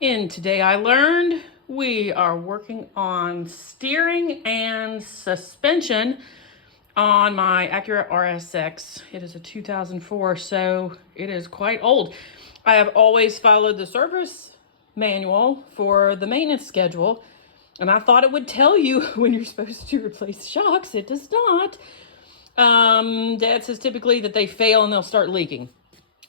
In Today I Learned, we are working on steering and suspension on my Acura RSX. It is a 2004, so it is quite old. I have always followed the service manual for the maintenance schedule, and I thought it would tell you when you're supposed to replace shocks. It does not. Dad says typically that they fail and they'll start leaking.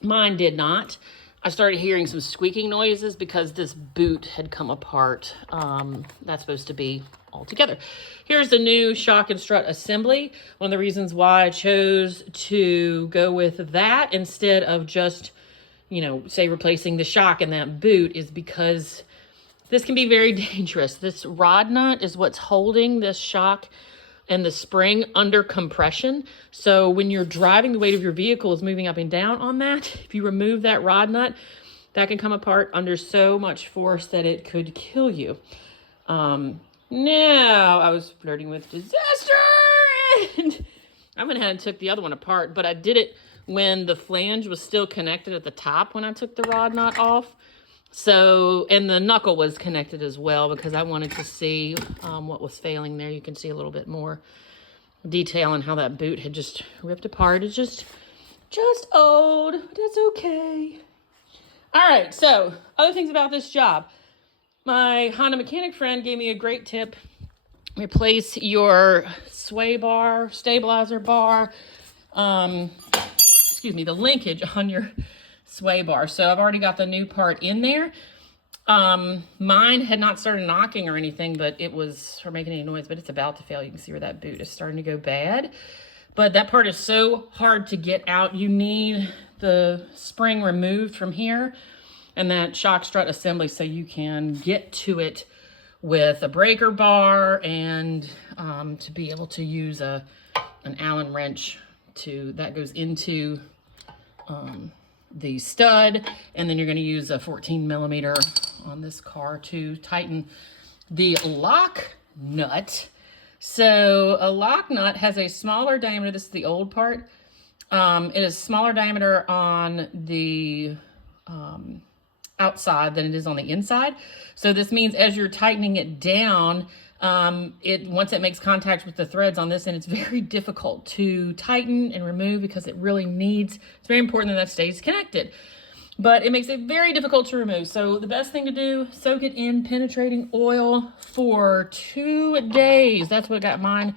Mine did not. I started hearing some squeaking noises because this boot had come apart. That's supposed to be all together. Here's the new shock and strut assembly. One of the reasons why I chose to go with that instead of just, say replacing the shock and that boot is because this can be very dangerous. This rod nut is what's holding this shock and the spring under compression. So when you're driving, the weight of your vehicle is moving up and down on that. If you remove that rod nut, that can come apart under so much force that it could kill you. Now, I was flirting with disaster, and I went ahead and took the other one apart, but I did it when the flange was still connected at the top when I took the rod nut off. So, and the knuckle was connected as well because I wanted to see what was failing there. You can see a little bit more detail on how that boot had just ripped apart. It's just old. That's okay. All right, so other things about this job. My Honda mechanic friend gave me a great tip. Replace your sway bar, stabilizer bar, the linkage on your sway bar. So I've already got the new part in there. Mine had not started knocking or anything, but it was or making any noise, but it's about to fail. You can see where that boot is starting to go bad. But that part is so hard to get out. You need the spring removed from here and that shock strut assembly so you can get to it with a breaker bar and to be able to use an Allen wrench that goes into the stud, and then you're going to use a 14 millimeter on this car to tighten the lock nut. So a lock nut has a smaller diameter. This is the old part. It is smaller diameter on the outside than it is on the inside. So this means as you're tightening it down, once it makes contact with the threads on this end, it's very difficult to tighten and remove because it's very important that stays connected. But it makes it very difficult to remove. So the best thing to do, soak it in penetrating oil for 2 days. That's what got mine,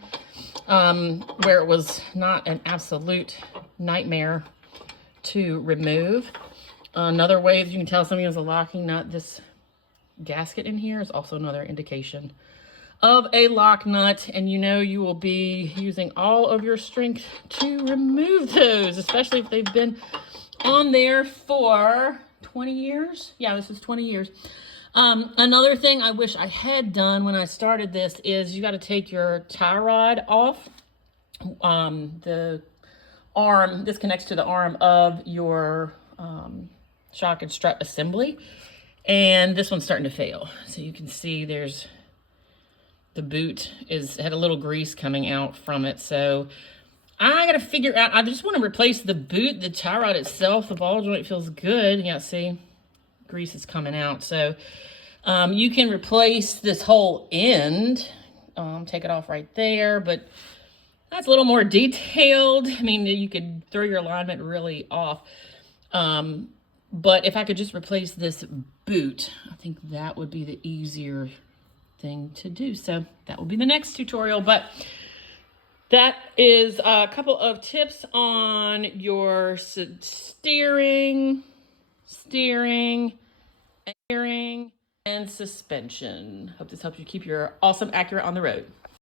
where it was not an absolute nightmare to remove. Another way that you can tell something is a locking nut, this gasket in here is also another indication of a lock nut, and you will be using all of your strength to remove those, especially if they've been on there for 20 years. Yeah, this is 20 years. Another thing I wish I had done when I started this is you got to take your tie rod off. The arm, this connects to the arm of your shock and strut assembly, and this one's starting to fail. So you can see the boot had a little grease coming out from it. So I got to figure out, I just want to replace the boot. The tie rod itself, the ball joint feels good. Yeah, see, grease is coming out. So you can replace this whole end, take it off right there, but that's a little more detailed. I mean, you could throw your alignment really off. But if I could just replace this boot, I think that would be the easier thing to do. So that will be the next tutorial, but that is a couple of tips on your steering, and suspension. Hope this helps you keep your awesome Acura on the road.